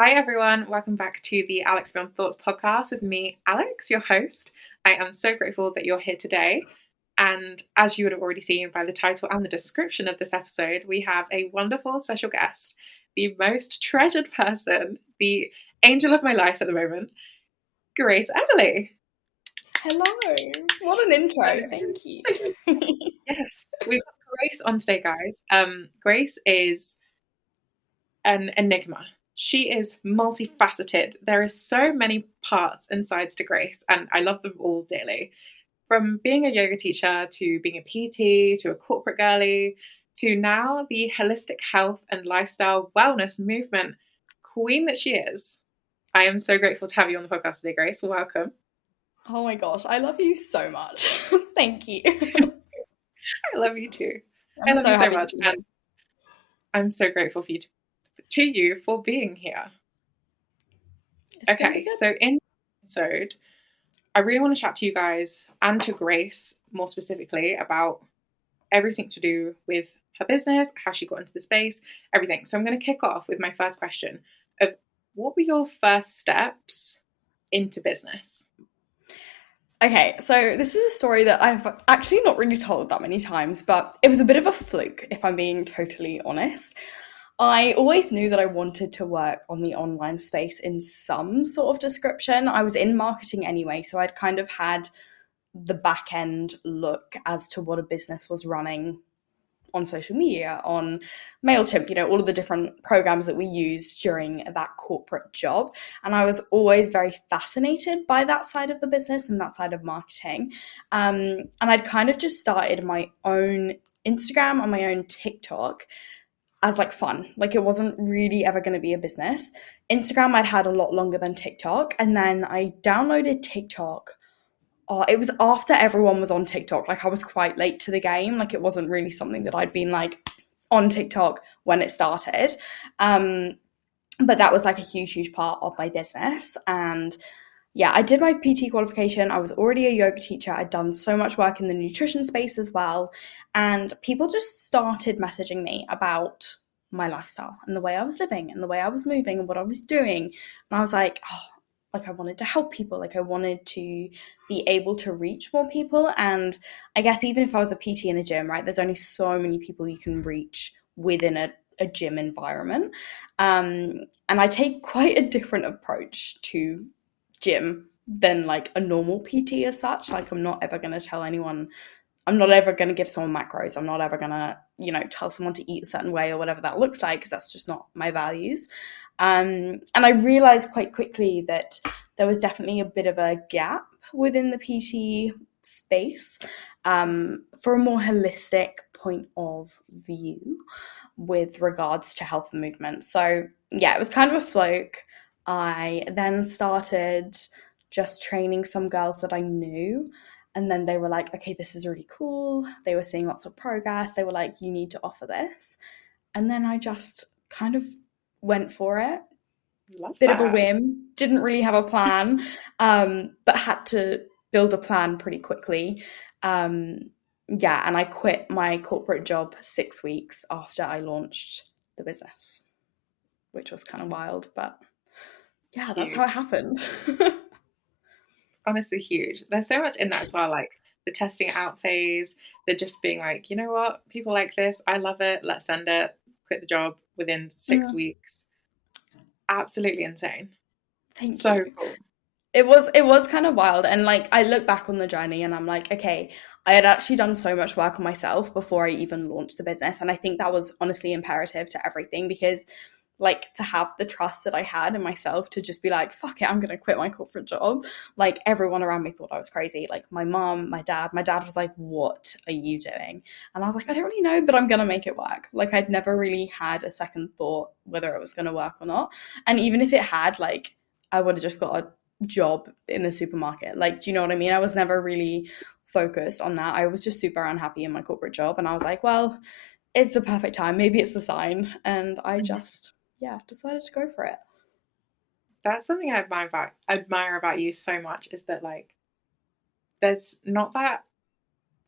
Hi everyone, welcome back to the Alex Beyond Thoughts podcast with me, Alex, your host. I am so grateful that you're here today. And as you would have already seen by the title and the description of this episode, we have a wonderful special guest, the most treasured person, the angel of my life at the moment, Grace Emily. Hello. What an intro. Thank you. Yes, we've got Grace on today, guys. Grace is an enigma. She is multifaceted. There are so many parts and sides to Grace, and I love them all dearly. From being a yoga teacher to being a PT to a corporate girlie to now the holistic health and lifestyle wellness movement queen that she is. I am so grateful to have you on the podcast today, Grace. Welcome. Oh my gosh, I love you so much. Thank you. I love you too. I love you so much. And I'm so grateful for you for being here. Okay, so in this episode, I really want to chat to you guys and to Grace more specifically about everything to do with her business, how she got into the space, everything. So I'm going to kick off with my first question of what were your first steps into business? Okay, so this is a story that I've actually not really told that many times, but it was a bit of a fluke, if I'm being totally honest. I always knew that I wanted to work on the online space in some sort of description. I was in marketing anyway, so I'd kind of had the back end look as to what a business was running on social media, on MailChimp, all of the different programs that we used during that corporate job. And I was always very fascinated by that side of the business and that side of marketing. And I'd kind of just started my own Instagram and my own TikTok as like fun. Like it wasn't really ever going to be a business. Instagram I'd had a lot longer than TikTok. And then I downloaded TikTok. It was after everyone was on TikTok. Like I was quite late to the game. Like it wasn't really something that I'd been like on TikTok when it started. But that was like a huge part of my business. And yeah, I did my PT qualification. I was already a yoga teacher. I'd done so much work in the nutrition space as well. And people just started messaging me about my lifestyle and the way I was living and the way I was moving and what I was doing. And I was like, I wanted to help people. Like I wanted to be able to reach more people. And I guess even if I was a PT in a gym, right, there's only so many people you can reach within a gym environment. And I take quite a different approach to gym than like a normal PT as such. Like I'm not ever going to tell anyone, I'm not ever going to give someone macros. I'm not ever going to, tell someone to eat a certain way or whatever that looks like, because that's just not my values. And I realized quite quickly that there was definitely a bit of a gap within the PT space for a more holistic point of view with regards to health and movement. So yeah, it was kind of a fluke. I then started just training some girls that I knew. And then they were like, okay, this is really cool. They were seeing lots of progress. They were like, you need to offer this. And then I just kind of went for it. Bit of a whim. Didn't really have a plan, but had to build a plan pretty quickly. And I quit my corporate job 6 weeks after I launched the business, which was kind of wild, but yeah, that's how it happened. Honestly, huge. There's so much in that as well, like the testing it out phase, the just being like, you know what, people like this, I love it, let's send it, quit the job within 6 weeks. Absolutely insane. Thank you. Cool. It was kind of wild, and like I look back on the journey and I'm like, okay, I had actually done so much work on myself before I even launched the business, and I think that was honestly imperative to everything, because like to have the trust that I had in myself to just be like, fuck it, I'm gonna quit my corporate job. Like everyone around me thought I was crazy. Like my mom, my dad was like, what are you doing? And I was like, I don't really know, but I'm gonna make it work. Like I'd never really had a second thought whether it was gonna work or not. And even if it had, like I would have just got a job in the supermarket. Like, do you know what I mean? I was never really focused on that. I was just super unhappy in my corporate job, and I was like, well, it's the perfect time, maybe it's the sign. And I just decided to go for it. That's something I admire about you so much, is that like there's not that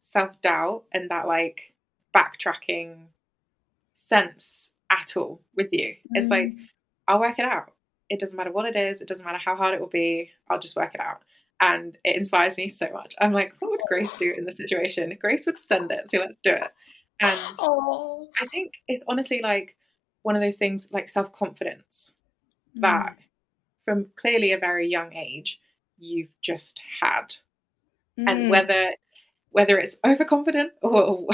self-doubt and that like backtracking sense at all with you. It's like, I'll work it out. it doesn't matter what it is, it doesn't matter how hard it will be, I'll just work it out. And it inspires me so much. I'm like, what would Grace do in this situation? Grace would send it, so let's do it. And Oh. I think it's honestly like one of those things like self-confidence that Mm. from clearly a very young age you've just had. And Mm. whether it's overconfident or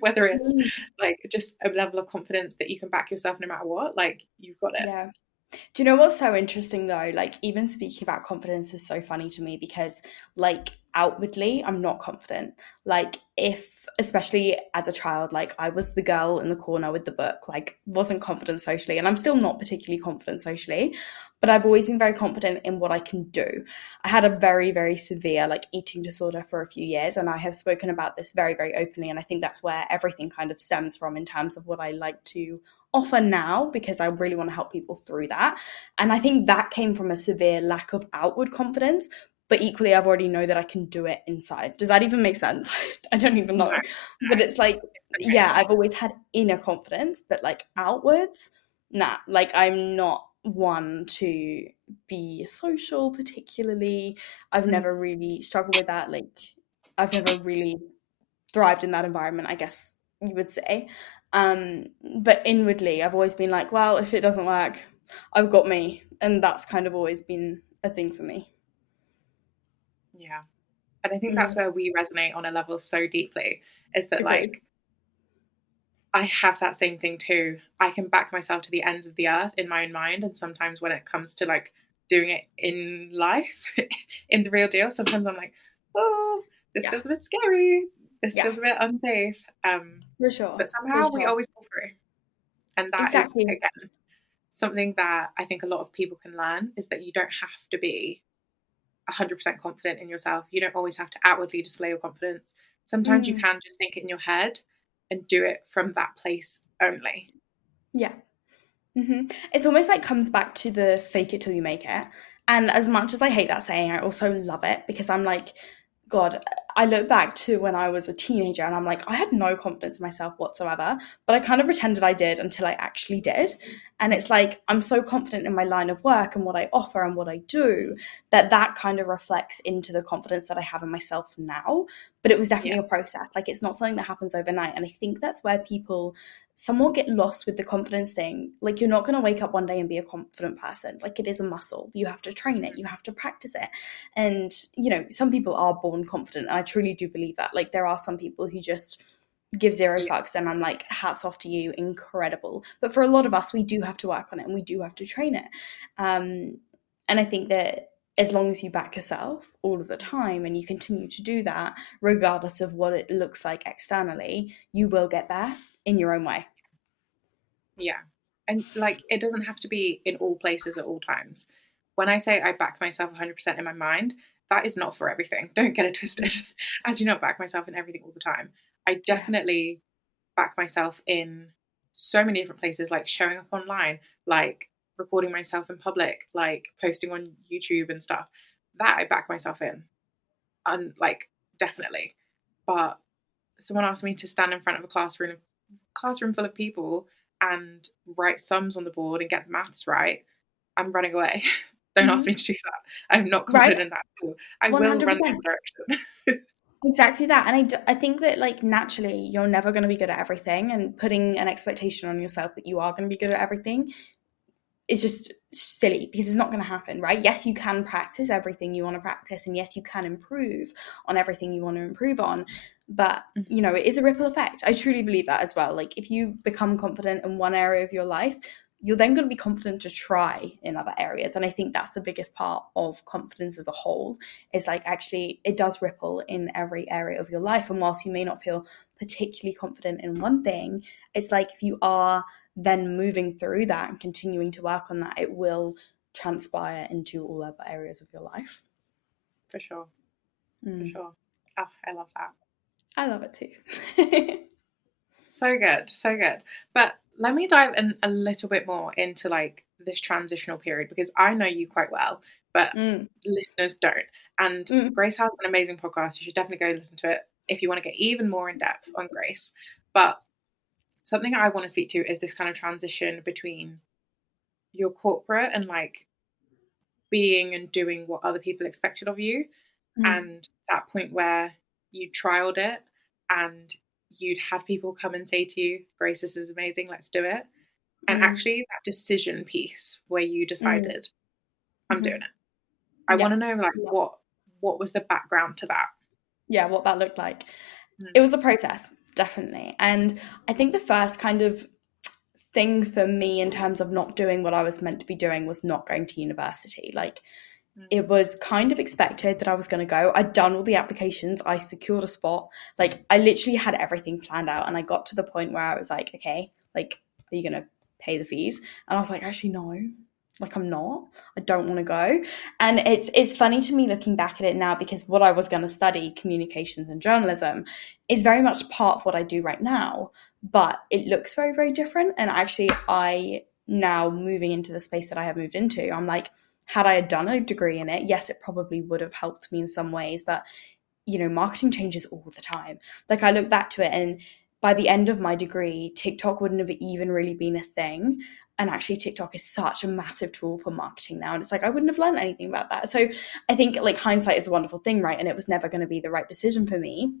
whether it's Mm. like just a level of confidence that you can back yourself no matter what, like you've got it. Yeah. Do you know what's so interesting though? Like, even speaking about confidence is so funny to me because, like, outwardly, I'm not confident. Like, if, especially as a child, like, I was the girl in the corner with the book, like, wasn't confident socially, and I'm still not particularly confident socially, but I've always been very confident in what I can do. I had a very, very severe, like, eating disorder for a few years, and I have spoken about this very, very openly, and I think that's where everything kind of stems from in terms of what I like to offer now, because I really want to help people through that. And I think that came from a severe lack of outward confidence, but equally I've already know that I can do it inside. Does that even make sense? I don't even No, know. But no, it's like, it makes yeah, sense. I've always had inner confidence, but like outwards, nah, like I'm not one to be social particularly. I've never really struggled with that. Like, I've never really thrived in that environment, I guess you would say. Um, but inwardly, I've always been like, well, if it doesn't work, I've got me. And that's kind of always been a thing for me. Yeah. And I think that's Mm, where we resonate on a level so deeply is that agreed. like I have that same thing too. I can back myself to the ends of the earth in my own mind. And sometimes when it comes to like doing it in life, in the real deal, sometimes I'm like, oh, this Yeah, feels a bit scary. This yeah, feels a bit unsafe. for sure, But for somehow we sure. always pull through. And that is, Exactly. again, something that I think a lot of people can learn is that you don't have to be 100% confident in yourself. You don't always have to outwardly display your confidence. Sometimes you Mm, can just think it in your head and do it from that place only. yeah. It's almost like comes back to the fake it till you make it. And as much as I hate that saying, I also love it because I'm like, God, I look back to when I was a teenager and I'm like, I had no confidence in myself whatsoever, but I kind of pretended I did until I actually did. And it's like, I'm so confident in my line of work and what I offer and what I do that that kind of reflects into the confidence that I have in myself now. But it was Yeah, definitely a process. Like, it's not something that happens overnight. And I think that's where people somewhat get lost with the confidence thing. Like, you're not going to wake up one day and be a confident person. Like, it is a muscle. You have to train it, you have to practice it. And, you know, some people are born confident. And I truly do believe that. Like, there are some people who just give zero yeah, fucks. And I'm like, hats off to you. Incredible. But for a lot of us, we do have to work on it and we do have to train it. And I think that as long as you back yourself all of the time and you continue to do that, regardless of what it looks like externally, you will get there in your own way. yeah. And like, it doesn't have to be in all places at all times. When I say I back myself 100% in my mind, that is not for everything. Don't get it twisted. I do not back myself in everything all the time. I Yeah. definitely back myself in so many different places, like showing up online, like recording myself in public, like posting on YouTube and stuff. That I back myself in, and like definitely. But someone asked me to stand in front of a classroom full of people and write sums on the board and get the maths right. I'm running away. Don't ask Mm-hmm. me to do that. I'm not Right. confident in that at all. I will run the 100%. other direction. Exactly that. And I think that, like, naturally, you're never going to be good at everything. And putting an expectation on yourself that you are going to be good at everything is just silly because it's not going to happen, right? Yes, you can practice everything you want to practice. And yes, you can improve on everything you want to improve on. But, you know, it is a ripple effect. I truly believe that as well. Like, if you become confident in one area of your life, you're then going to be confident to try in other areas. And I think that's the biggest part of confidence as a whole, is like, actually it does ripple in every area of your life. And whilst you may not feel particularly confident in one thing, it's like if you are then moving through that and continuing to work on that, it will transpire into all other areas of your life. For sure. For Mm. sure. Oh, I love that. I love it too. So good, so good. But let me dive in a little bit more into like this transitional period because I know you quite well, but Mm. listeners don't. And Mm. Grace has an amazing podcast. You should definitely go listen to it if you want to get even more in depth on Grace. But something I want to speak to is this kind of transition between your corporate and like being and doing what other people expected of you. Mm. And that point where you trialed it and you'd had people come and say to you, Grace, this is amazing, let's do it. And Mm. actually that decision piece where you Mm. decided, I'm Hmm. doing it. I want Yeah. to know like what was the background to that? Yeah, what that looked like. Mm, It was a process, definitely. And I think the first kind of thing for me in terms of not doing what I was meant to be doing was not going to university. Like, mm, it was kind of expected that I was going to go. I'd done all the applications, I secured a spot. Like, I literally had everything planned out, and I got to the point where I was like, okay, like, are you going to pay the fees? And I was like, actually, no. Like, I'm not. I don't want to go. And it's funny to me looking back at it now, because what I was going to study, communications and journalism, is very much part of what I do right now, but it looks very, very different. And actually, I now moving into the space that I have moved into, I'm like, had I done a degree in it, yes, it probably would have helped me in some ways, but marketing changes all the time. Like, I look back to it, and by the end of my degree, TikTok wouldn't have even really been a thing. And actually, TikTok is such a massive tool for marketing now. And it's like, I wouldn't have learned anything about that. So I think, like, hindsight is a wonderful thing, right? And it was never going to be the right decision for me.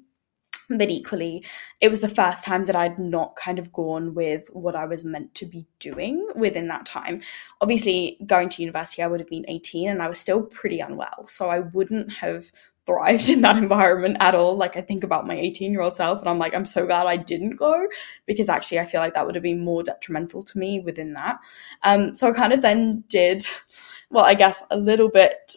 But equally, it was the first time that I'd not kind of gone with what I was meant to be doing within that time. Obviously, going to university, I would have been 18 and I was still pretty unwell. So I wouldn't have thrived in that environment at all. Like, I think about my 18-year-old self and I'm like, I'm so glad I didn't go, because actually I feel like that would have been more detrimental to me within that. So I kind of then did, well, I guess a little bit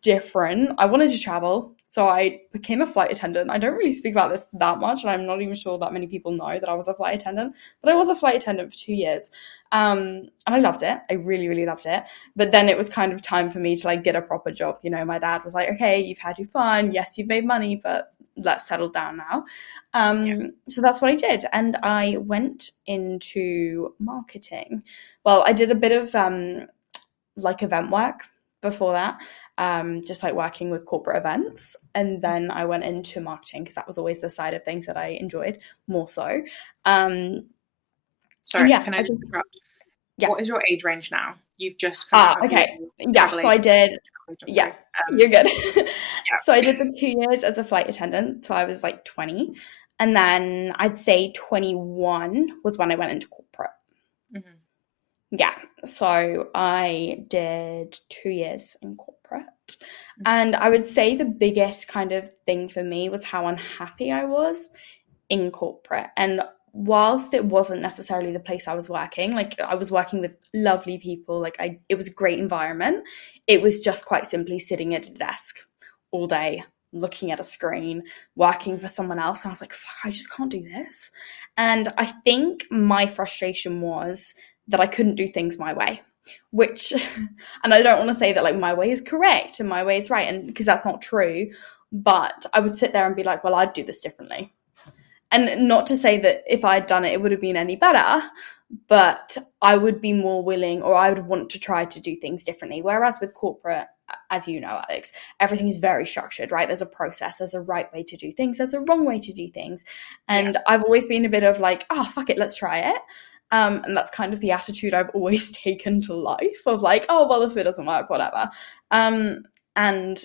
different. I wanted to travel, so I became a flight attendant. I don't really speak about this that much, and I'm not even sure that many people know that I was a flight attendant, but I was a flight attendant for 2 years. And I loved it. I really, really loved it. But then it was kind of time for me to like get a proper job. My dad was like, okay, you've had your fun. Yes, you've made money, but let's settle down now. yeah. So that's what I did. And I went into marketing. Well, I did a bit of like event work before that, just like working with corporate events. And then I went into marketing because that was always the side of things that I enjoyed more so. And Sorry, yeah, can I just interrupt? yeah. What is your age range now? You've just come out of your Okay. Yeah, travel so I agent. did, yeah, Sorry. you're good. Yeah. So I did the 2 years as a flight attendant. So I was like 20. And then I'd say 21 was when I went into corporate. Mm-hmm. Yeah, so I did 2 years in corporate. And I would say the biggest kind of thing for me was how unhappy I was in corporate. And whilst it wasn't necessarily the place I was working, like I was working with lovely people, like it was a great environment. It was just quite simply sitting at a desk all day, looking at a screen, working for someone else. And I was like, fuck, I just can't do this. And I think my frustration was that I couldn't do things my way, which, and I don't want to say that like my way is correct and my way is right, and because that's not true, but I would sit there and be like, well, I'd do this differently. And not to say that if I'd done it, it would have been any better, but I would be more willing, or I would want to try to do things differently. Whereas with corporate, as you know, Alex, everything is very structured, right? There's a process, there's a right way to do things, there's a wrong way to do things. And I've always been a bit of like, oh, fuck it, let's try it. And that's kind of the attitude I've always taken to life, of like, oh, well, if it doesn't work, whatever. And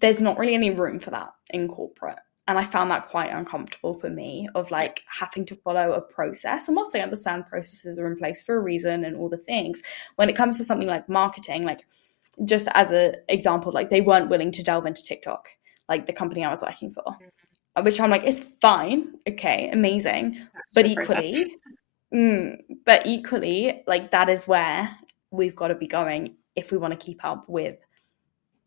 there's not really any room for that in corporate. And I found that quite uncomfortable for me, of like having to follow a process. And whilst I understand processes are in place for a reason and all the things, when it comes to something like marketing, like just as an example, like they weren't willing to delve into TikTok, like the company I was working for, which I'm like, it's fine. Okay, amazing. But equally, like that is where we've got to be going if we want to keep up with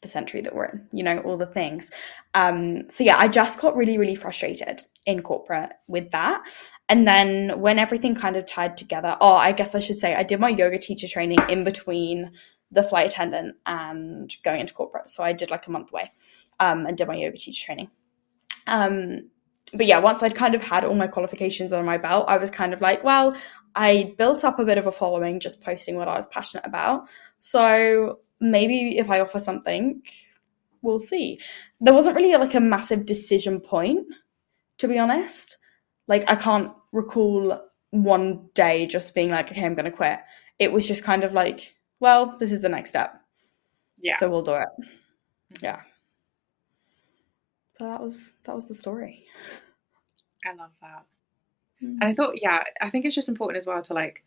the century that we're in, all the things. So yeah, I just got really, really frustrated in corporate with that. And then when everything kind of tied together, I guess I should say I did my yoga teacher training in between the flight attendant and going into corporate. So I did like a month away and did my yoga teacher training. But yeah, once I'd kind of had all my qualifications under my belt, I was kind of like, well, I built up a bit of a following just posting what I was passionate about. So maybe if I offer something, we'll see. There wasn't really like a massive decision point, to be honest. Like I can't recall one day just being like, okay, I'm going to quit. It was just kind of like, well, this is the next step. Yeah. So we'll do it. Yeah. So that was the story. I love that. And I thought, yeah, I think it's just important as well to like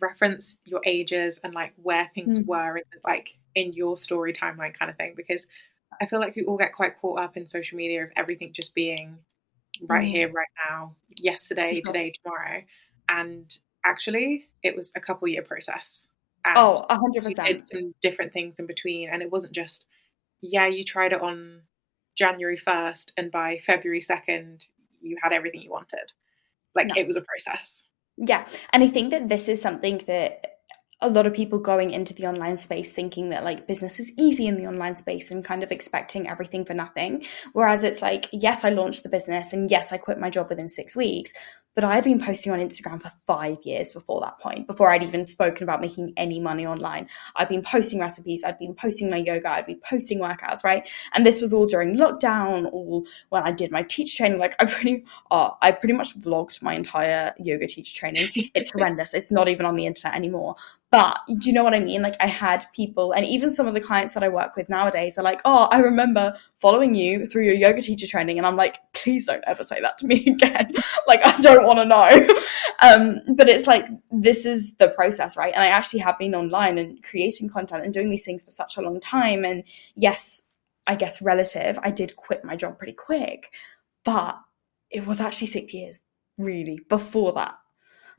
reference your ages and like where things were in like in your story timeline kind of thing, because I feel like we all get quite caught up in social media of everything just being right here, right now, For yesterday, sure. today, tomorrow. And actually, it was a couple year process. And Oh, you did 100%. some different things in between. And it wasn't just, yeah, you tried it on January 1st, and by February 2nd, you had everything you wanted. Like, No. it was a process. Yeah. And I think that this is something that a lot of people going into the online space thinking that like business is easy in the online space and kind of expecting everything for nothing. Whereas it's like, yes, I launched the business and yes, I quit my job within 6 weeks, but I had been posting on Instagram for 5 years before that point, before I'd even spoken about making any money online. I'd been posting recipes, I'd been posting my yoga, I'd been posting workouts, right? And this was all during lockdown, all when I did my teacher training. Like I pretty much vlogged my entire yoga teacher training. It's horrendous. It's not even on the internet anymore. But do you know what I mean? Like I had people, and even some of the clients that I work with nowadays are like, oh, I remember following you through your yoga teacher training. And I'm like, please don't ever say that to me again. Like, I don't want to know. But it's like, this is the process, right? And I actually have been online and creating content and doing these things for such a long time. And yes, I guess relative, I did quit my job pretty quick, but it was actually 6 years really before that.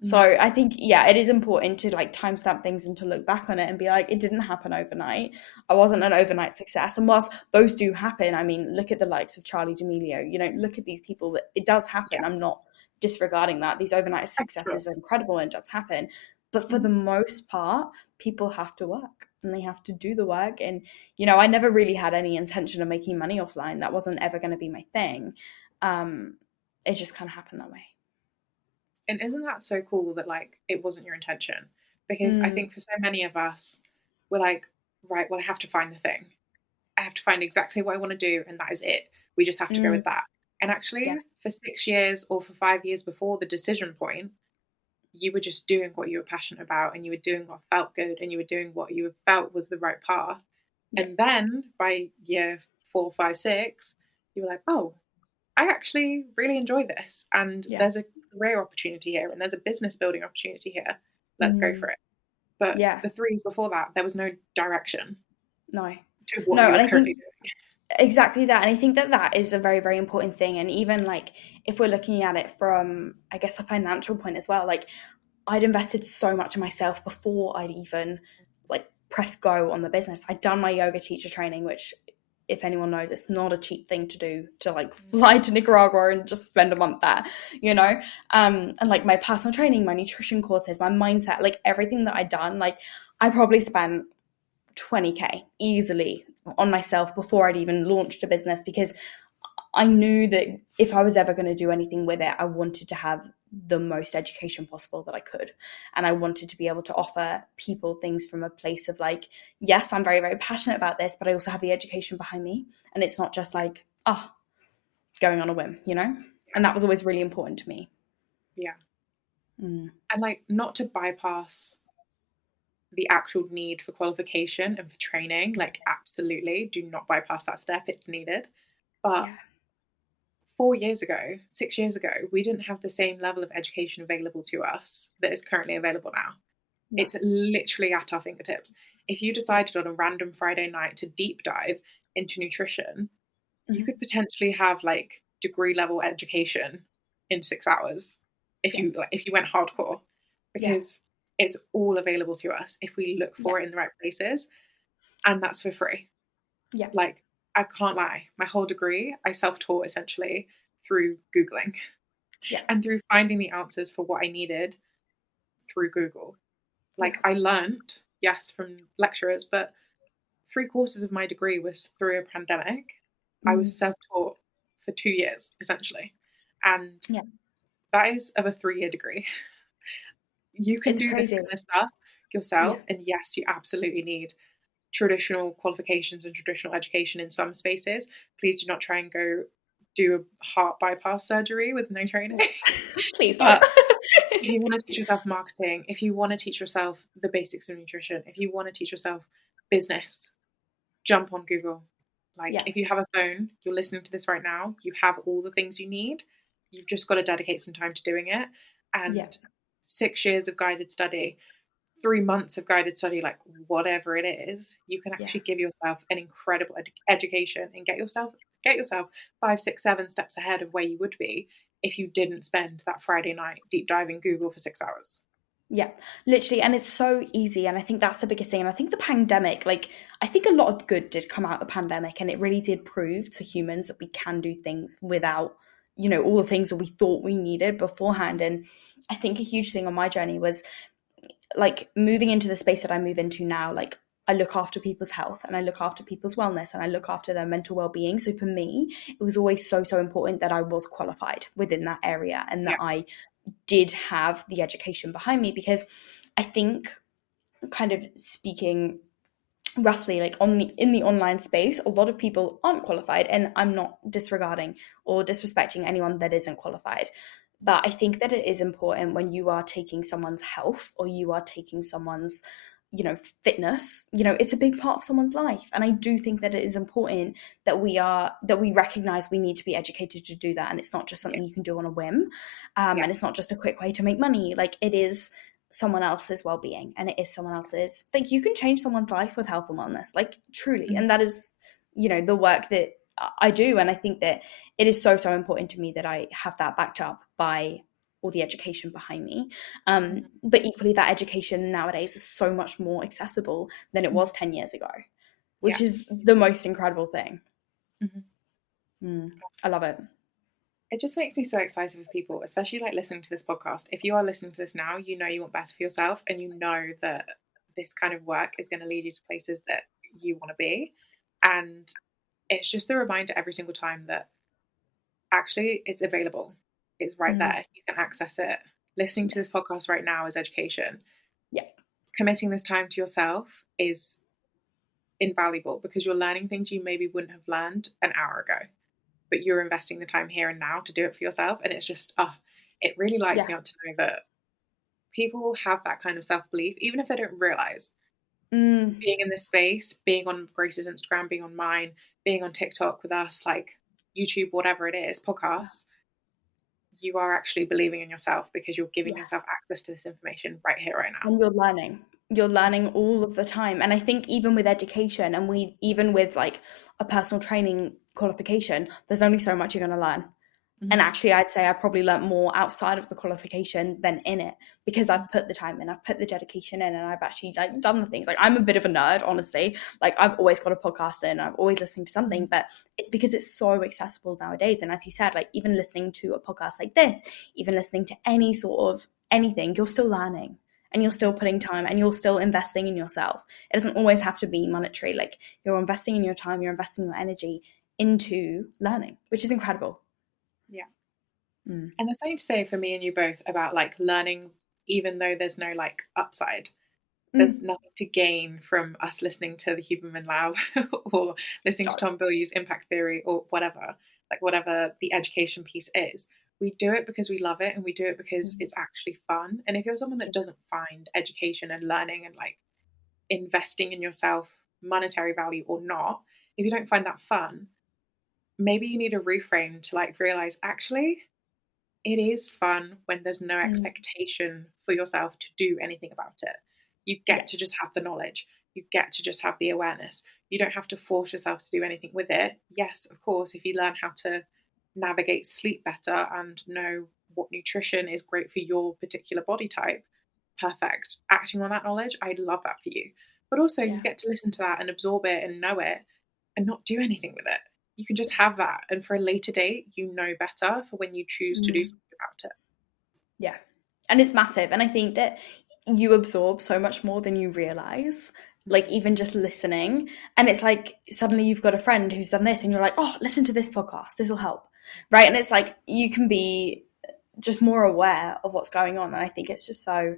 So I think, yeah, it is important to like timestamp things and to look back on it and be like, it didn't happen overnight. I wasn't an overnight success. And whilst those do happen, I mean, look at the likes of Charlie D'Amelio, you know, look at these people that it does happen. Yeah. I'm not disregarding that. These overnight successes are incredible and it does happen. But for the most part, people have to work and they have to do the work. And, you know, I never really had any intention of making money offline. That wasn't ever going to be my thing. It just kind of happened that way. And isn't that so cool that like it wasn't your intention? Because I think for so many of us, we're like, right, well, I have to find the thing. I have to find exactly what I want to do, and that is it. We just have to go with that. And actually, Yeah. for 6 years or for 5 years before the decision point, you were just doing what you were passionate about, and you were doing what felt good, and you were doing what you felt was the right path. Yeah. And then by year 4, 5, 6, you were like, oh, I actually really enjoy this, and there's a career opportunity here, and there's a business building opportunity here. Let's go for it. But the 3 years before that, there was no direction No. to what No, you and were I currently think doing. exactly that. And I think that that is a very, very important thing. And even like if we're looking at it from, I guess, a financial point as well, like I'd invested so much in myself before I'd even like press go on the business. I'd done my yoga teacher training, which if anyone knows, it's not a cheap thing to do, to like fly to Nicaragua and just spend a month there, you know? And like my personal training, my nutrition courses, my mindset, like everything that I'd done, like I probably spent 20K easily on myself before I'd even launched a business, because I knew that if I was ever going to do anything with it, I wanted to have the most education possible that I could. And I wanted to be able to offer people things from a place of like, yes, I'm very, very passionate about this, but I also have the education behind me. And it's not just like, going on a whim, you know? And that was always really important to me. Yeah. And like, not to bypass the actual need for qualification and for training, like absolutely do not bypass that step. It's needed. But 4 years ago, 6 years ago, we didn't have the same level of education available to us that is currently available now. No. It's literally at our fingertips. If you decided on a random Friday night to deep dive into nutrition, you could potentially have like degree level education in 6 hours if you went hardcore, because it's all available to us if we look for it in the right places, and that's for free. Yeah. Like, I can't lie. My whole degree, I self-taught essentially through Googling. Yeah. And through finding the answers for what I needed through Google. Like, I learned, yes, from lecturers, but 3/4 of my degree was through a pandemic. I was self-taught for 2 years, essentially. And that is of a 3-year degree. You can do this kind of stuff yourself. And yes, you absolutely need traditional qualifications and traditional education in some spaces. Please do not try and go do a heart bypass surgery with no training. Please not. If you want to teach yourself marketing, if you want to teach yourself the basics of nutrition, if you want to teach yourself business, jump on Google. Like, Yeah. if you have a phone, you're listening to this right now, you have all the things you need. You've just got to dedicate some time to doing it. Yeah. And 6 years of guided study, 3 months of guided study, like whatever it is, you can Yeah. actually give yourself an incredible education and get yourself 5, 6, 7 steps ahead of where you would be if you didn't spend that Friday night deep diving Google for 6 hours. Yeah, literally. And it's so easy. And I think that's the biggest thing. And I think the pandemic, like, I think a lot of good did come out of the pandemic, and it really did prove to humans that we can do things without, all the things that we thought we needed beforehand. And I think a huge thing on my journey was like moving into the space that I move into now. Like, I look after people's health and I look after people's wellness and I look after their mental well-being. So for me, it was always so, so important that I was qualified within that area and that Yeah. I did have the education behind me, because I think, kind of speaking roughly, like in the online space, a lot of people aren't qualified, and I'm not disregarding or disrespecting anyone that isn't qualified. But I think that it is important when you are taking someone's health or you are taking someone's, fitness, it's a big part of someone's life. And I do think that it is important that we recognize we need to be educated to do that. And it's not just something you can do on a whim. Yeah. And it's not just a quick way to make money. Like, it is someone else's well-being, and it is someone else's, like, you can change someone's life with health and wellness, like, truly. Mhm. And that is, the work that I do. And I think that it is so, so important to me that I have that backed up by all the education behind me. But equally, that education nowadays is so much more accessible than it was 10 years ago, which Yes. is the most incredible thing. Mhm. I love it. It just makes me so excited for people, especially like listening to this podcast. If you are listening to this now, you know you want better for yourself, and you know that this kind of work is going to lead you to places that you want to be. And it's just a reminder every single time that actually it's available. It's right Mm. there. You can access it. Listening to this podcast right now is education. Yeah. Committing this time to yourself is invaluable because you're learning things you maybe wouldn't have learned an hour ago, but you're investing the time here and now to do it for yourself. And it's just, it really lights Yeah. me up to know that people have that kind of self-belief, even if they don't realize. Being in this space, being on Grace's Instagram, being on mine, being on TikTok with us, like YouTube, whatever it is, podcasts, you are actually believing in yourself because you're giving Yeah. yourself access to this information right here, right now. And you're learning all of the time. And I think even with education, and even with like a personal training qualification, there's only so much you're going to learn. And actually, I'd say I probably learned more outside of the qualification than in it, because I've put the time in, I've put the dedication in, and I've actually like done the things. Like, I'm a bit of a nerd, honestly. Like, I've always got a podcast in, I'm always listening to something, but it's because it's so accessible nowadays. And as you said, like, even listening to a podcast like this, even listening to any sort of anything, you're still learning, and you're still putting time, and you're still investing in yourself. It doesn't always have to be monetary. Like, you're investing in your time, you're investing your energy into learning, which is incredible. Yeah. And the same to say for me and you both about like learning, even though there's no like upside. There's nothing to gain from us listening to the Huberman Lab or listening to Tom Bilyeu's Impact Theory or whatever, like whatever the education piece is. We do it because we love it, and we do it because it's actually fun. And if you're someone that doesn't find education and learning and like investing in yourself, monetary value or not, if you don't find that fun, maybe you need a reframe to like realize actually it is fun when there's no expectation for yourself to do anything about it. You get to just have the knowledge. You get to just have the awareness. You don't have to force yourself to do anything with it. Yes, of course, if you learn how to navigate sleep better and know what nutrition is great for your particular body type, perfect. Acting on that knowledge, I'd love that for you. But also, you get to listen to that and absorb it and know it and not do anything with it. You can just have that. And for a later date, you know better for when you choose to do something about it. Yeah. And it's massive. And I think that you absorb so much more than you realize, like even just listening. And it's like suddenly you've got a friend who's done this and you're like, oh, listen to this podcast. This will help. Right. And it's like you can be just more aware of what's going on. And I think it's just so,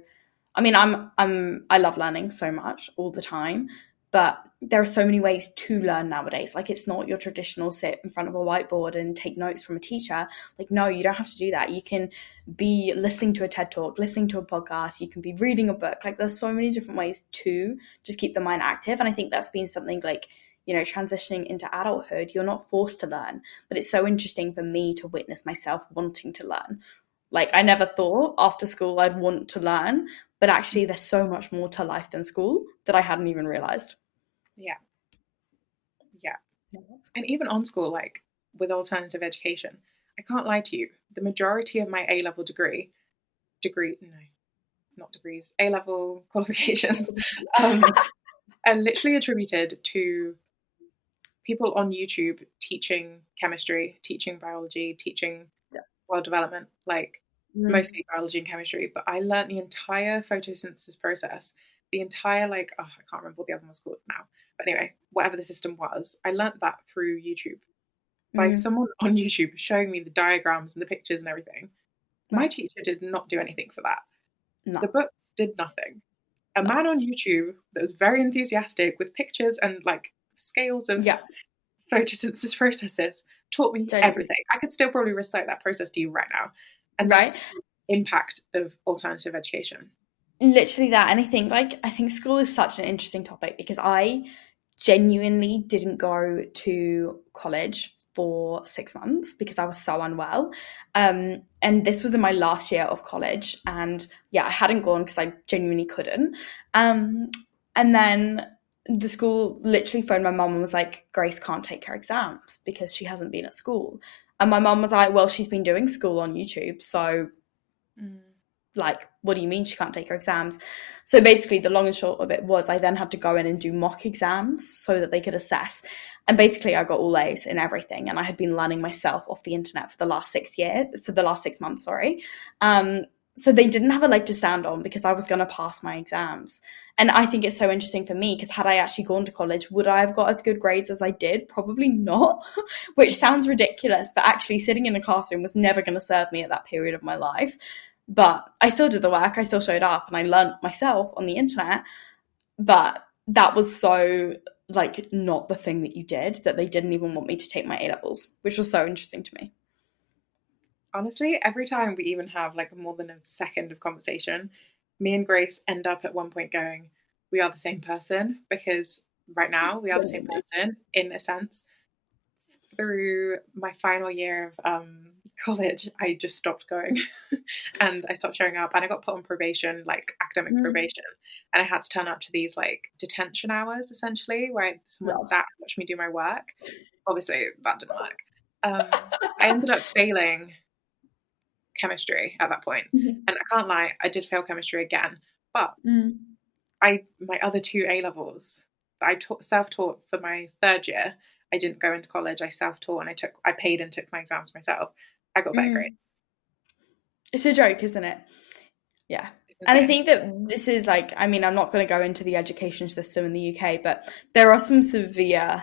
I mean, I love learning so much all the time, but there are so many ways to learn nowadays. Like, it's not your traditional sit in front of a whiteboard and take notes from a teacher. Like, no, you don't have to do that. You can be listening to a TED Talk, listening to a podcast. You can be reading a book. Like, there's so many different ways to just keep the mind active. And I think that's been something like, transitioning into adulthood, you're not forced to learn. But it's so interesting for me to witness myself wanting to learn. Like, I never thought after school I'd want to learn, but actually there's so much more to life than school that I hadn't even realized. Yeah. Yeah. Yeah, And even on school, like with alternative education, I can't lie to you, the majority of my A level no, not degrees, A level qualifications, are literally attributed to people on YouTube teaching chemistry, teaching biology, teaching world development, like mostly biology and chemistry. But I learned the entire photosynthesis process, the entire I can't remember what the other one was called now. But anyway, whatever the system was, I learned that through YouTube by someone on YouTube showing me the diagrams and the pictures and everything. My teacher did not do anything for that. No. The books did nothing. A man on YouTube that was very enthusiastic with pictures and like scales of photosynthesis processes taught me everything. I could still probably recite that process to you right now. And that's the impact of alternative education. Literally that. And I think school is such an interesting topic because I genuinely didn't go to college for 6 months because I was so unwell. And this was in my last year of college. And I hadn't gone because I genuinely couldn't. And then the school literally phoned my mum and was like, Grace can't take her exams because she hasn't been at school. And my mum was like, well, she's been doing school on YouTube. So like, what do you mean she can't take her exams? So basically the long and short of it was I then had to go in and do mock exams so that they could assess. And basically I got all A's in everything. And I had been learning myself off the internet for the last 6 months, sorry. So they didn't have a leg to stand on because I was going to pass my exams. And I think it's so interesting for me because had I actually gone to college, would I have got as good grades as I did? Probably not, which sounds ridiculous. But actually sitting in a classroom was never going to serve me at that period of my life. But I still did the work, I still showed up, and I learned myself on the internet. But that was so, like, not the thing that you did, that they didn't even want me to take my A-levels, which was so interesting to me. Honestly, every time we even have, like, more than a second of conversation, me and Grace end up at one point going, we are the same person, because right now we are the same person, in a sense. Through my final year of college, I just stopped going and I stopped showing up and I got put on probation, like academic probation. And I had to turn up to these like detention hours essentially where someone sat and watched me do my work. Obviously that didn't work. I ended up failing chemistry at that point. And I can't lie, I did fail chemistry again. But my other 2 A-levels that I self-taught for my 3rd year, I didn't go into college. I self-taught and I paid and took my exams myself. I got better grades. It's a joke, isn't it? Yeah. And I think that this is like, I mean, I'm not going to go into the education system in the UK, but there are some severe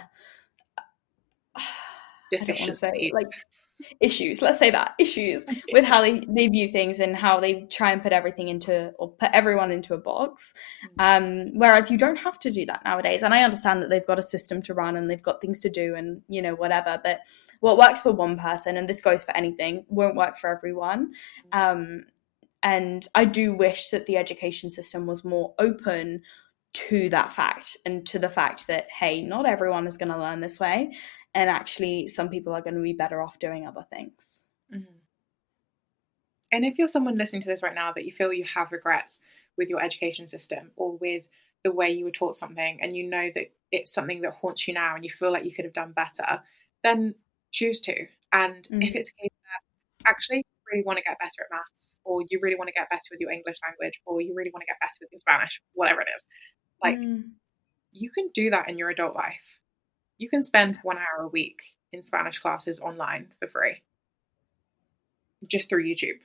deficiencies. Issues, let's say that, issues with how they view things and how they try and put everything into, or put everyone into a box. Whereas you don't have to do that nowadays. And I understand that they've got a system to run and they've got things to do and, whatever. But what works for one person, and this goes for anything, won't work for everyone. And I do wish that the education system was more open to that fact and to the fact that, hey, not everyone is going to learn this way. And actually, some people are going to be better off doing other things. And if you're someone listening to this right now that you feel you have regrets with your education system or with the way you were taught something, and you know that it's something that haunts you now and you feel like you could have done better, then choose to. And if it's a case that actually you really want to get better at maths, or you really want to get better with your English language, or you really want to get better with your Spanish, whatever it is, like you can do that in your adult life. You can spend 1 hour a week in Spanish classes online for free, just through YouTube.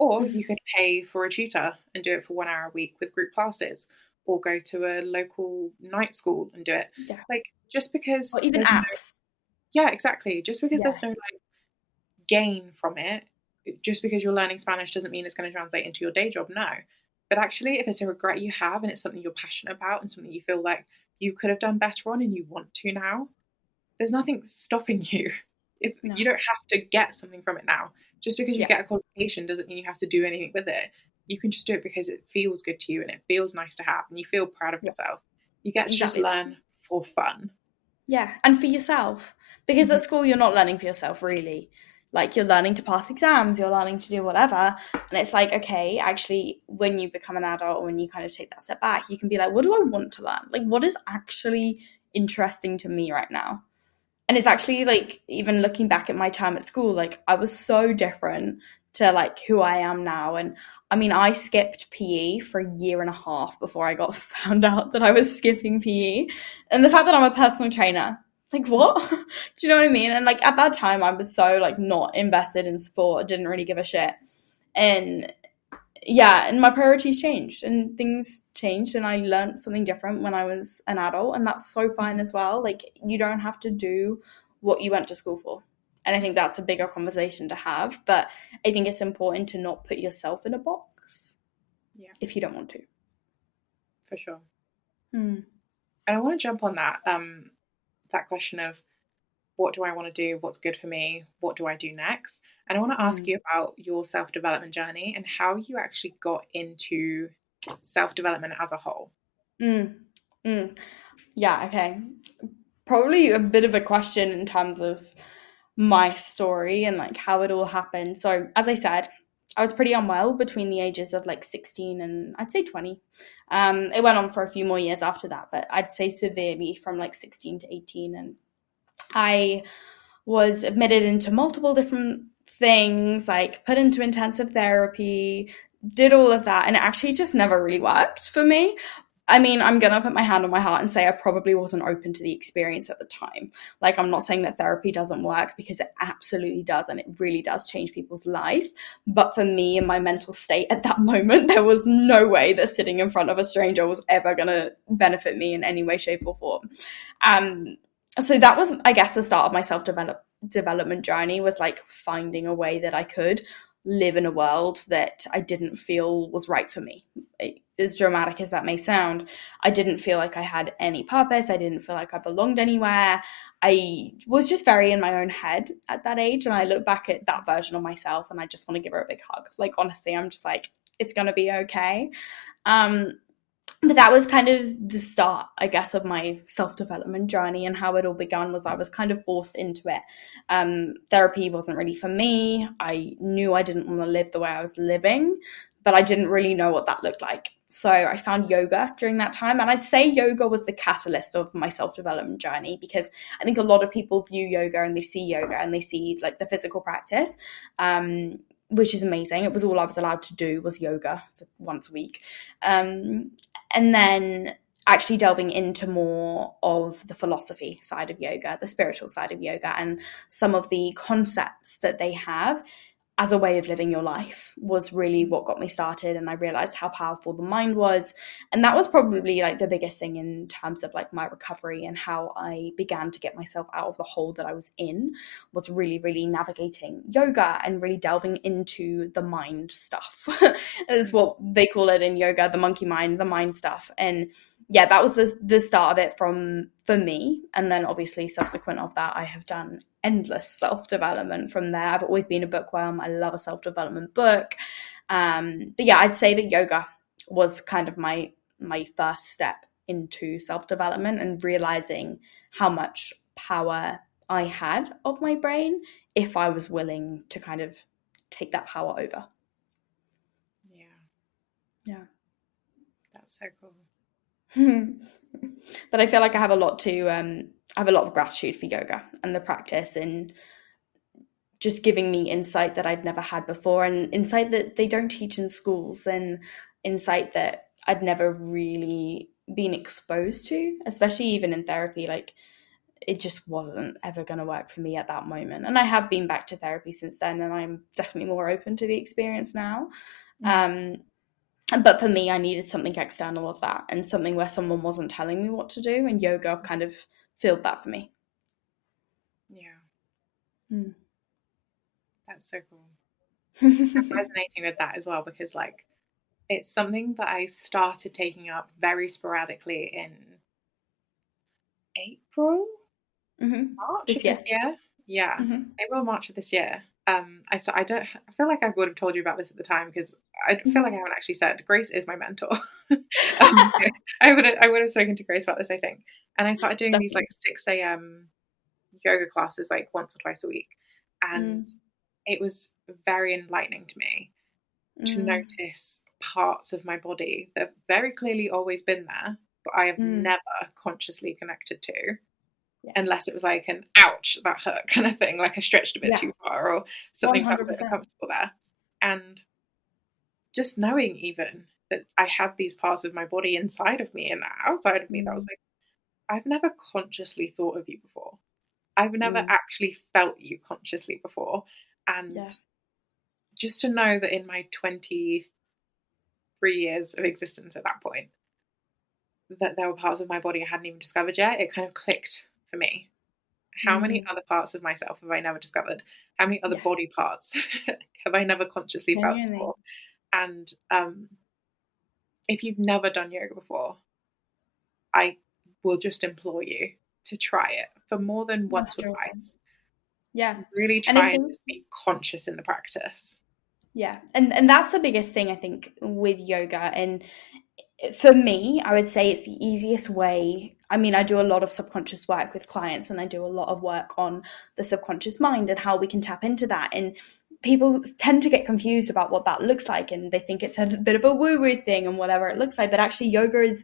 Or you could pay for a tutor and do it for 1 hour a week with group classes, or go to a local night school and do it. Like, just because... Or even apps. Exactly. Just because there's no, like, gain from it, just because you're learning Spanish doesn't mean it's going to translate into your day job, no. But actually, if it's a regret you have and it's something you're passionate about and something you feel like you could have done better on and you want to now, there's nothing stopping you. You don't have to get something from it now. Just because you get a qualification doesn't mean you have to do anything with it. You can just do it because it feels good to you and it feels nice to have and you feel proud of yourself. You get to just learn for fun. Yeah, and for yourself. Because Mhm. at school, you're not learning for yourself, really. Like, you're learning to pass exams, you're learning to do whatever. And it's like, okay, actually, when you become an adult, when you kind of take that step back, you can be like, what do I want to learn? Like, what is actually interesting to me right now? And it's actually like, even looking back at my time at school, like, I was so different to like who I am now. And I mean, I skipped PE for a year and a half before I got found out that I was skipping PE. And the fact that I'm a personal trainer, like, what? Do you know what I mean? And like, at that time, I was so like not invested in sport. I didn't really give a shit. And yeah, and my priorities changed and things changed, and I learned something different when I was an adult, and that's so fine as well. Like, you don't have to do what you went to school for. And I think that's a bigger conversation to have, but I think it's important to not put yourself in a box Yeah, if you don't want to. for sure. Hmm. And I want to jump on that question of what do I want to do? What's good for me? What do I do next? And I want to ask Mm. you about your self development journey and how you actually got into self development as a whole. Mm. Mm. Yeah, okay. Probably a bit of a question in terms of my story and like how it all happened. So, as I said, I was pretty unwell between the ages of like 16 and I'd say 20. It went on for a few more years after that, but I'd say severely from like 16 to 18. And I was admitted into multiple different things, like put into intensive therapy, did all of that, and it actually just never really worked for me. I mean, I'm going to put my hand on my heart and say I probably wasn't open to the experience at the time. Like, I'm not saying that therapy doesn't work, because it absolutely does, and it really does change people's life. But for me, in my mental state at that moment, there was no way that sitting in front of a stranger was ever going to benefit me in any way, shape, or form. Um, so that was, I guess, the start of my development journey, was like finding a way that I could live in a world that I didn't feel was right for me. As dramatic as that may sound, I didn't feel like I had any purpose. I didn't feel like I belonged anywhere. I was just very in my own head at that age. And I look back at that version of myself and I just want to give her a big hug. Like, honestly, I'm just like, it's going to be okay. Um, but that was kind of the start, I guess, of my self-development journey. And how it all began was I was kind of forced into it. Therapy wasn't really for me. I knew I didn't want to live the way I was living, but I didn't really know what that looked like. So I found yoga during that time. And I'd say yoga was the catalyst of my self-development journey, because I think a lot of people view yoga and they see yoga and they see like the physical practice, which is amazing. It was all I was allowed to do was yoga for once a week. Um, and then actually delving into more of the philosophy side of yoga, the spiritual side of yoga, and some of the concepts that they have as a way of living your life was really what got me started. And I realized how powerful the mind was. And that was probably like the biggest thing in terms of like my recovery and how I began to get myself out of the hole that I was in, was really, really navigating yoga and really delving into the mind stuff is what they call it in yoga, the monkey mind, the mind stuff. And yeah, that was the start of it for me. And then obviously subsequent of that, I have done endless self-development from there. I've always been a bookworm. I love a self-development book. But yeah, I'd say that yoga was kind of my first step into self-development and realizing how much power I had of my brain if I was willing to kind of take that power over. Yeah, Yeah. that's so cool. But I feel like I have a lot to I have a lot of gratitude for yoga and the practice, and just giving me insight that I'd never had before, and insight that they don't teach in schools, and insight that I'd never really been exposed to, especially even in therapy. Like, it just wasn't ever going to work for me at that moment. And I have been back to therapy since then, and I'm definitely more open to the experience now. Um, but for me, I needed something external of that, and something where someone wasn't telling me what to do, and yoga kind of filled that for me. Yeah, Mm. that's so cool. I'm resonating with that as well because, like, it's something that I started taking up very sporadically in April, Mm-hmm. March of This year. this year. Yeah, Mm-hmm. April, March of this year. I feel like I would have told you about this at the time because I feel like I haven't actually said Grace is my mentor. Yeah, I would have spoken to Grace about this, I think. And I started doing these like Definitely. 6 a.m. yoga classes like once or twice a week, and Mm, it was very enlightening to me to mm, notice parts of my body that have very clearly always been there, but I have mm. never consciously connected to, Yeah. unless it was like an ouch, that hurt kind of thing, like I stretched a bit Yeah. too far or something felt a bit 100%. uncomfortable there. And just knowing even that I had these parts of my body inside of me and outside of me that was Mm, like, I've never consciously thought of you before. I've never mm. actually felt you consciously before. And Yeah. just to know that in my 23 years of existence at that point, that there were parts of my body I hadn't even discovered yet, it kind of clicked for me. How many Mm. other parts of myself have I never discovered? How many other Yeah. body parts have I never consciously felt Genuinely. before? And if you've never done yoga before, I will just implore you to try it for more than once or 100%. twice. Yeah. Really And I try and think, just be conscious in the practice. yeah. And that's the biggest thing I think with yoga. And for me, I would say it's the easiest way. I mean, I do a lot of subconscious work with clients and I do a lot of work on the subconscious mind and how we can tap into that. And people tend to get confused about what that looks like and they think it's a bit of a woo woo thing and whatever it looks like. But actually, yoga is,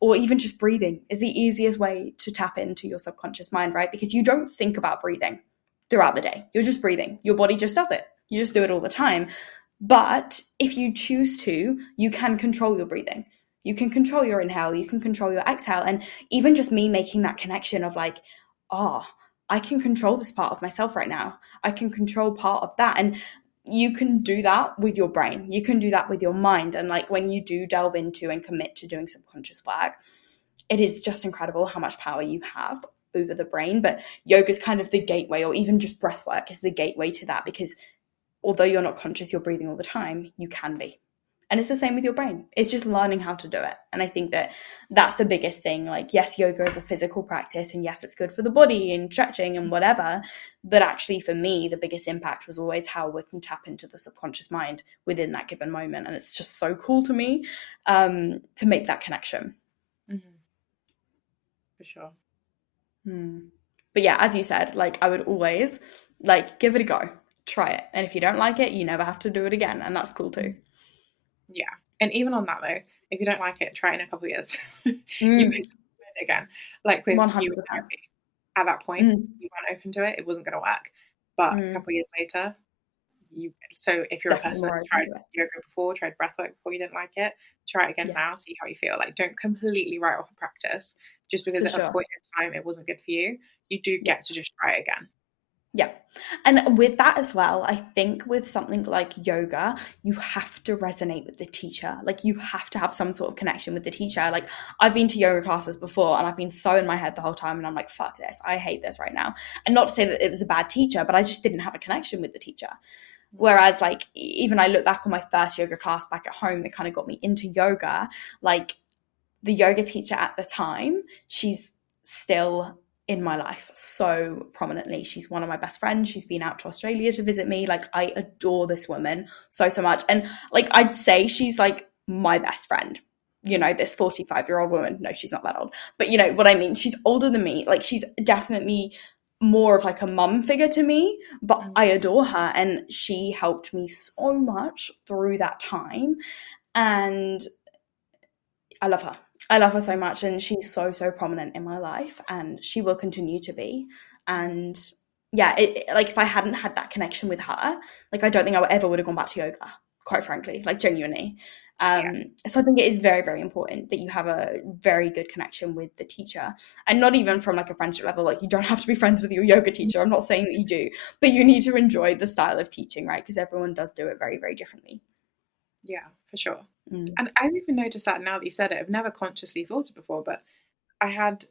or even just breathing, is the easiest way to tap into your subconscious mind, right? Because you don't think about breathing throughout the day. You're just breathing. Your body just does it. You just do it all the time. But if you choose to, you can control your breathing. You can control your inhale, you can control your exhale. And even just me making that connection of like, oh, I can control this part of myself right now. I can control part of that. And you can do that with your brain. You can do that with your mind. And like when you do delve into and commit to doing subconscious work, it is just incredible how much power you have over the brain. But yoga is kind of the gateway, or even just breath work is the gateway to that, because although you're not conscious, you're breathing all the time, you can be. And it's the same with your brain. It's just learning how to do it. And I think that that's the biggest thing. Like, yes, yoga is a physical practice, and yes, it's good for the body and stretching and whatever. But actually, for me, the biggest impact was always how we can tap into the subconscious mind within that given moment. And it's just so cool to me, to make that connection. Mm-hmm. For sure. Hmm. But yeah, as you said, like I would always like give it a go, try it. And if you don't like it, you never have to do it again. And that's cool too. Yeah. And even on that though, if you don't like it, try it in a couple of years. You may Mm, try it again. Like with you with 100%. therapy. At that point, Mm, you weren't open to it, it wasn't gonna work. But a mm. couple of years later, so if you're a Definitely person more that open tried to it. yoga before, tried breathwork before you didn't like it, try it again Yeah, now, see how you feel. Like don't completely write off a practice just because for at a sure. point in time it wasn't good for you. You do Yeah. get to just try it again. Yeah. And with that as well, I think with something like yoga, you have to resonate with the teacher. Like you have to have some sort of connection with the teacher. Like I've been to yoga classes before and I've been so in my head the whole time and I'm like, fuck this. I hate this right now. And not to say that it was a bad teacher, but I just didn't have a connection with the teacher. Whereas like even I look back on my first yoga class back at home that kind of got me into yoga, like the yoga teacher at the time, she's still in my life so prominently. She's one of my best friends. She's been out to Australia to visit me. Like I adore this woman so so much. And like I'd say she's like my best friend. You know, this 45-year-old woman. No, she's not that old. But you know what I mean? She's older than me. Like she's definitely more of like a mum figure to me, but Mm-hmm. I adore her and she helped me so much through that time. And I love her. I love her so much, and she's so so prominent in my life, and she will continue to be. And yeah, like if I hadn't had that connection with her, like I don't think I ever would have gone back to yoga. Quite frankly, like genuinely. Yeah. So I think it is very very important that you have a very good connection with the teacher, and not even from like a friendship level. Like you don't have to be friends with your yoga teacher. I'm not saying that you do, but you need to enjoy the style of teaching, right? Because everyone does do it very very differently. Yeah, for sure. Mm, And I've even noticed that now that you've said it. I've never consciously thought it before, but I had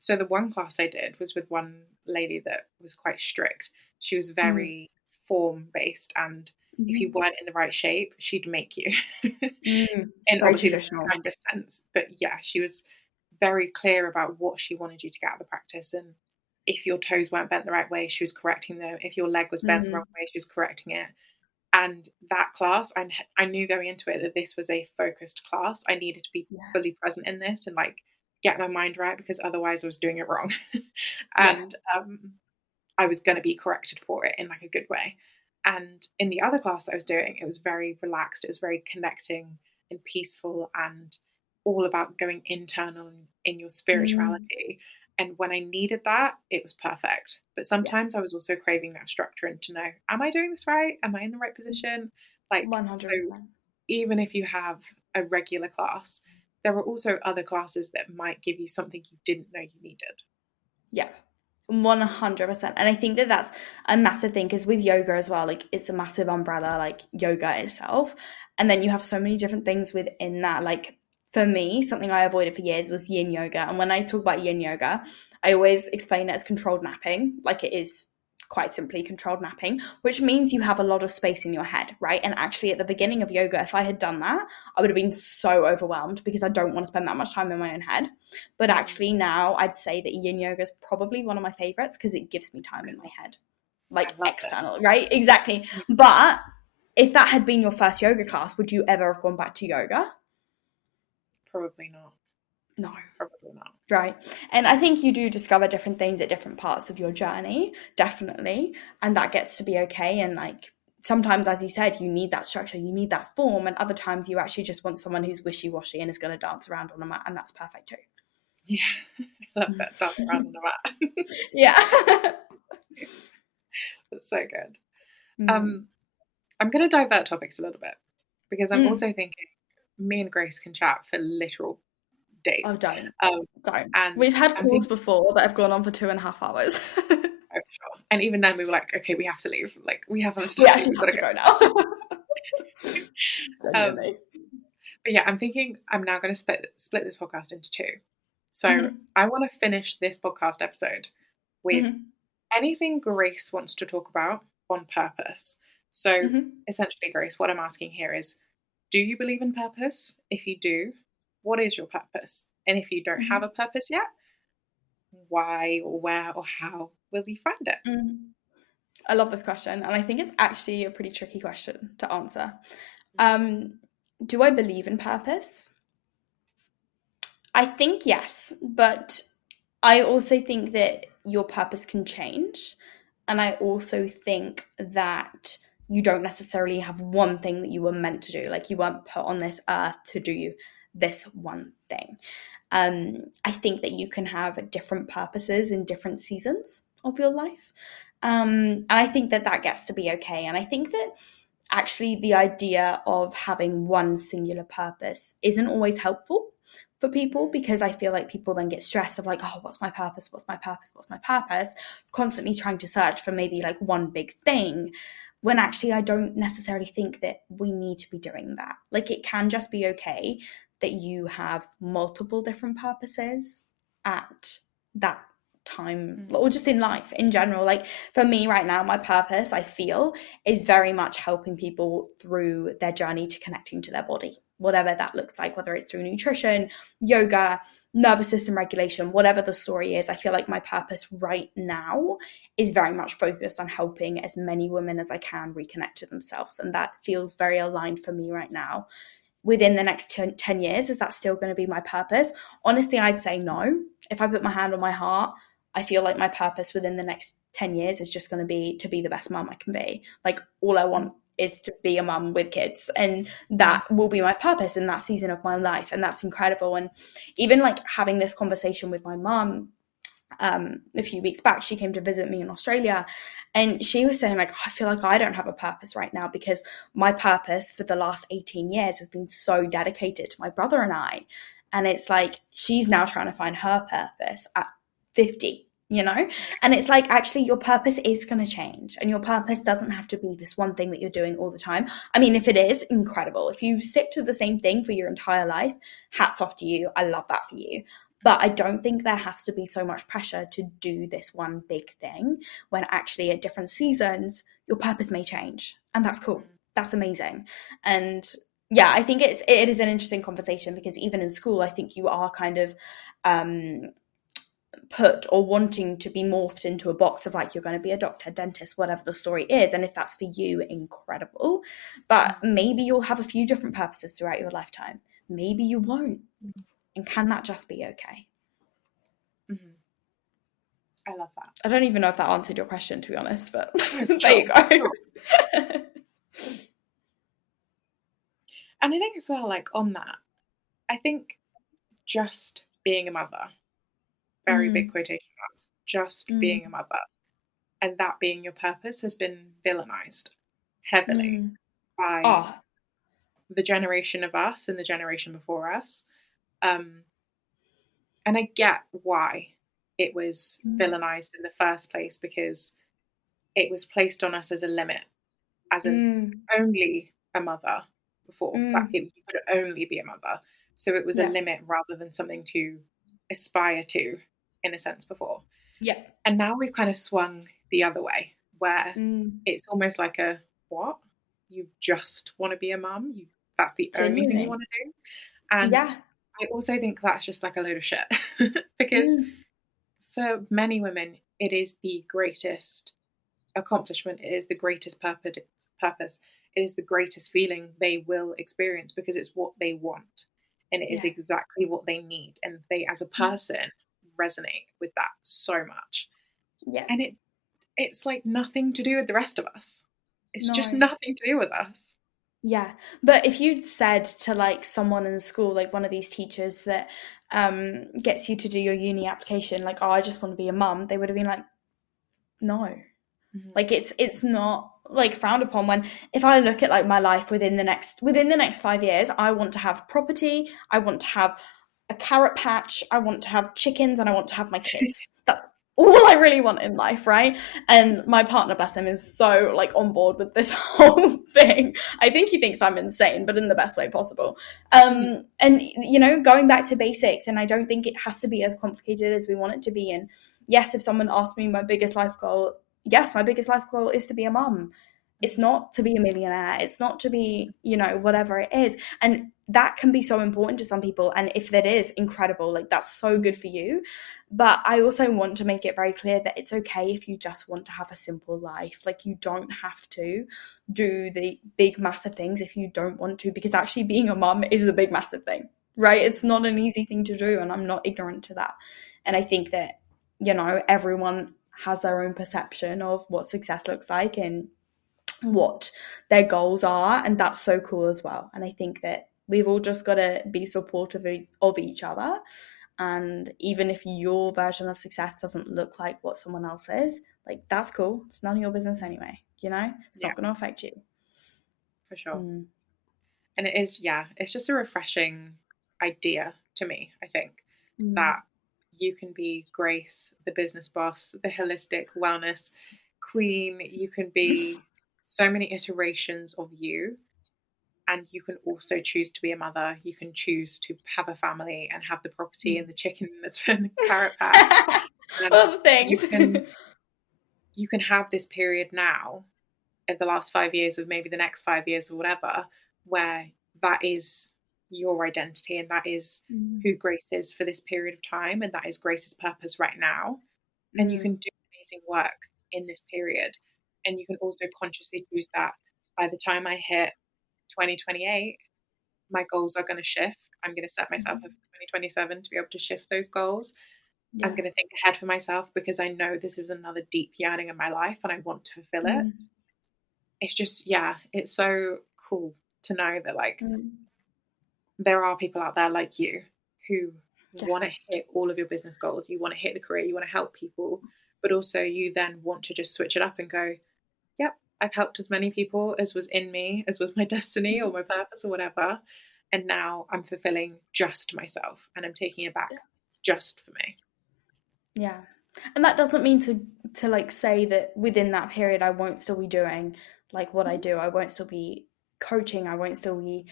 so the one class I did was with one lady that was quite strict. She was mm, very form based, and if you mhm, weren't in the right shape, she'd make you. mm. In Very obviously the traditional. kindest sense. But yeah, she was very clear about what she wanted you to get out of the practice. And if your toes weren't bent the right way, she was correcting them. If your leg was bent the wrong Mm. way, she was correcting it. And that class, I knew going into it that this was a focused class. I needed to be Yeah. fully present in this and like get my mind right, because otherwise I was doing it wrong. Yeah. And I was going to be corrected for it in like a good way. And in the other class that I was doing, it was very relaxed. It was very connecting and peaceful and all about going internal in your Mm. spirituality. And when I needed that, it was perfect. But Yeah. sometimes I was also craving that structure and to know, am I doing this right? Am I in the right position? Like, so 100%. even if you have a regular class, there are also other classes that might give you something you didn't know you needed. Yeah. 100%. And I think that that's a massive thing, because with yoga as well, like it's a massive umbrella, like yoga itself. And then you have so many different things within that. Like for me, something I avoided for years was yin yoga. And when I talk about yin yoga, I always explain it as controlled napping. Like it is quite simply controlled napping, which means you have a lot of space in your head, right? And actually at the beginning of yoga, if I had done that, I would have been so overwhelmed, because I don't want to spend that much time in my own head. But actually now I'd say that yin yoga is probably one of my favorites, because it gives me time in my head, I like love it. external, right? Exactly. But if that had been your first yoga class, would you ever have gone back to yoga? Probably not. No. Probably not. Right. And I think you do discover different things at different parts of your journey, definitely. And that gets to be okay. And like sometimes, as you said, you need that structure, you need that form. And other times you actually just want someone who's wishy-washy and is going to dance around on a mat. And that's perfect too. Yeah, I love that. Dance around on the mat. Yeah. That's so good. Mm. Um, I'm going to divert topics a little bit, because I'm Mm. also thinking me and Grace can chat for literal Oh, days. don't. Um, Don't. and We've had I'm calls thinking, before that have gone on for 2.5 hours. oh, sure. And even then we were like, okay, we have to leave. Like we have other We stuff to do. actually We've got have to to go. go now. Um, Genuinely. but yeah, I'm thinking I'm now going to split this podcast into two. So Mm-hmm. I want to finish this podcast episode with Mm-hmm. anything Grace wants to talk about on purpose. So Mm-hmm. essentially, Grace, what I'm asking here is, do you believe in purpose? If you do, what is your purpose? And if you don't have a Mm-hmm. purpose yet, why or where or how will you find it? Mm-hmm. I love this question, and I think it's actually a pretty tricky question to answer. Um, do I believe in purpose? I think yes, but I also think that your purpose can change. And I also think that you don't necessarily have one thing that you were meant to do. Like you weren't put on this earth to do this one thing. I think that you can have different purposes in different seasons of your life. And I think that that gets to be okay. And I think that actually the idea of having one singular purpose isn't always helpful for people, because I feel like people then get stressed of like, oh, what's my purpose? What's my purpose? What's my purpose? Constantly trying to search for maybe like one big thing, when actually I don't necessarily think that we need to be doing that. Like it can just be okay that you have multiple different purposes at that time, or just in life in general. Like for me right now, my purpose, I feel, is very much helping people through their journey to connecting to their body, whatever that looks like, whether it's through nutrition, yoga, nervous system regulation, whatever the story is. I feel like my purpose right now is very much focused on helping as many women as I can reconnect to themselves. And that feels very aligned for me right now. Within the next 10 years, is that still going to be my purpose? Honestly, I'd say no. If I put my hand on my heart, I feel like my purpose within the next 10 years is just going to be the best mum I can be. Like all I want is to be a mum with kids, and that will be my purpose in that season of my life. And that's incredible. And even like having this conversation with my mum a few weeks back, she came to visit me in Australia, and she was saying like, I feel like I don't have a purpose right now, because my purpose for the last 18 years has been so dedicated to my brother and I. And it's like she's now trying to find her purpose at 50, you know? And it's like, actually your purpose is going to change, and your purpose doesn't have to be this one thing that you're doing all the time. I mean, if it is, incredible. If you stick to the same thing for your entire life, hats off to you. I love that for you. But I don't think there has to be so much pressure to do this one big thing, when actually at different seasons, your purpose may change. And that's cool. That's amazing. And yeah, I think it is an interesting conversation, because even in school, I think you are kind of put or wanting to be morphed into a box of like, you're going to be a doctor, dentist, whatever the story is. And if that's for you, incredible. But maybe you'll have a few different purposes throughout your lifetime. Maybe you won't. And can that just be okay? Mm-hmm. I love that. I don't even know if that answered your question, to be honest, but There you go. Sure. And I think as well, like on that, I think just being a mother, very big quotation marks, just being a mother, and that being your purpose has been villainized heavily by the generation of us and the generation before us. And I get why it was villainized in the first place, because it was placed on us as a limit, as an only a mother before. That you could only be a mother. So it was a limit rather than something to aspire to, in a sense, before. Yeah. And now we've kind of swung the other way, where it's almost like a, what? You just want to be a mum? That's the only thing you want to do? And I also think that's just like a load of shit. Because for many women, it is the greatest accomplishment. It is the greatest purpose. It is the greatest feeling they will experience, because it's what they want. And it is exactly what they need. And they, as a person, resonate with that so much. Yeah. And it's like nothing to do with the rest of us. It's just nothing to do with us. Yeah. But if you'd said to like someone in school, like one of these teachers that gets you to do your uni application, like, oh, I just want to be a mum, they would have been like, no. Like it's not like frowned upon. When if I look at like my life within the next 5 years, I want to have property, I want to have a carrot patch, I want to have chickens, and I want to have my kids. That's all I really want in life, right? And my partner, bless him, is so like on board with this whole thing. I think he thinks I'm insane, but in the best way possible. And you know, going back to basics, and I don't think it has to be as complicated as we want it to be. And yes, if someone asked me my biggest life goal, yes, my biggest life goal is to be a mum. It's not to be a millionaire. It's not to be, you know, whatever it is. And that can be so important to some people. And if that is incredible, like that's so good for you. But I also want to make it very clear that it's okay if you just want to have a simple life. Like you don't have to do the big, massive things if you don't want to, because actually being a mum is a big, massive thing, right? It's not an easy thing to do. And I'm not ignorant to that. And I think that, you know, everyone has their own perception of what success looks like and what their goals are, and that's so cool as well. And I think that we've all just got to be supportive of each other, and even if your version of success doesn't look like what someone else is, like that's cool. It's none of your business anyway, you know. It's not going to affect you, for sure. And it is, it's just a refreshing idea to me, I think, that you can be Grace, the business boss, the holistic wellness queen. You can be so many iterations of you, and you can also choose to be a mother. You can choose to have a family and have the property and the chicken that's in the carrot patch. All the things. You can have this period now, in the last 5 years, or maybe the next 5 years or whatever, where that is your identity, and that is who Grace is for this period of time, and that is Grace's purpose right now. And you can do amazing work in this period. And you can also consciously choose that by the time I hit 2028, my goals are going to shift. I'm going to set myself up for 2027 to be able to shift those goals. I'm going to think ahead for myself, because I know this is another deep yearning in my life and I want to fulfill it. It's just, it's so cool to know that like there are people out there like you who want to hit all of your business goals. You want to hit the career, you want to help people, but also you then want to just switch it up and go, yep, I've helped as many people as was in me, as was my destiny or my purpose or whatever. And now I'm fulfilling just myself, and I'm taking it back just for me. Yeah. And that doesn't mean to like say that within that period I won't still be doing like what I do. I won't still be coaching. I won't still be,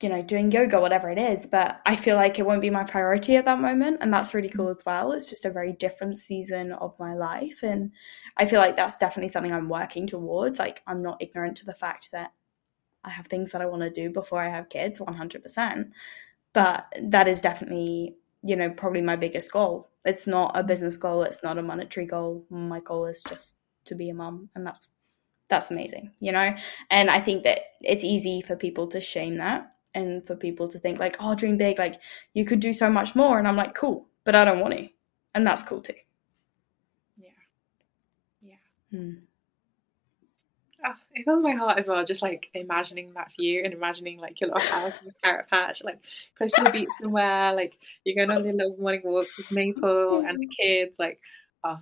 you know, doing yoga, whatever it is. But I feel like it won't be my priority at that moment. And that's really cool as well. It's just a very different season of my life. And I feel like that's definitely something I'm working towards. Like I'm not ignorant to the fact that I have things that I want to do before I have kids, 100%. But that is definitely, probably my biggest goal. It's not a business goal. It's not a monetary goal. My goal is just to be a mum, and that's amazing, And I think that it's easy for people to shame that, and for people to think like, oh, dream big, like you could do so much more. And I'm like, cool, but I don't want to, and that's cool too. Yeah. Oh, it fills my heart as well, just like imagining that for you, and imagining like your little house in the carrot patch, like close to the beach somewhere, like you're going on your little morning walks with Maple and the kids. Like, oh,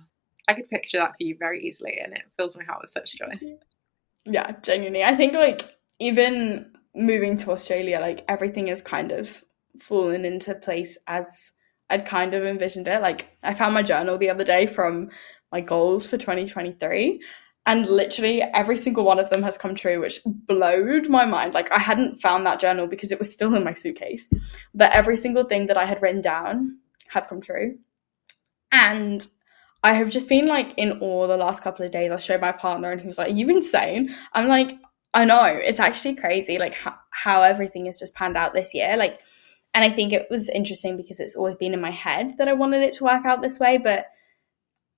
I could picture that for you very easily, and it fills my heart with such joy. Yeah, genuinely. I think like even moving to Australia, like everything is kind of fallen into place as I'd kind of envisioned it. Like I found my journal the other day from my goals for 2023, and literally every single one of them has come true, which blowed my mind. Like I hadn't found that journal because it was still in my suitcase, but every single thing that I had written down has come true. And I have just been like in awe the last couple of days. I showed my partner and he was like, "Are you insane?" I'm like, I know, it's actually crazy, like how everything has just panned out this year. Like, and I think it was interesting because it's always been in my head that I wanted it to work out this way, but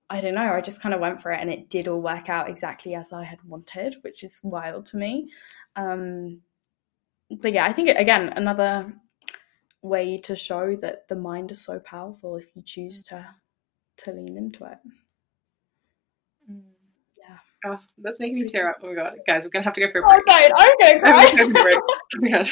I don't know, I just kind of went for it, and it did all work out exactly as I had wanted, which is wild to me. But yeah, I think again, another way to show that the mind is so powerful if you choose to lean into it. Yeah. Oh, that's making me tear up. Oh my god, guys, we're gonna have to go for a break. Okay, I'm gonna cry. Oh my god.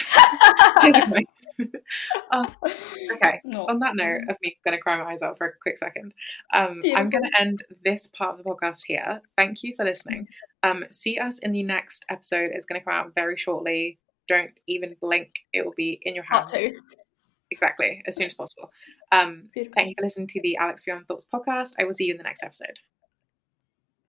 Okay. On that note of me gonna cry my eyes out for a quick second, I'm gonna end this part of the podcast here. Thank you for listening. See us in the next episode. It's gonna come out very shortly. Don't even blink. It will be in your hands. Exactly, as soon as possible. Thank you for listening to the Alex Beyond Thoughts podcast. I will see you in the next episode.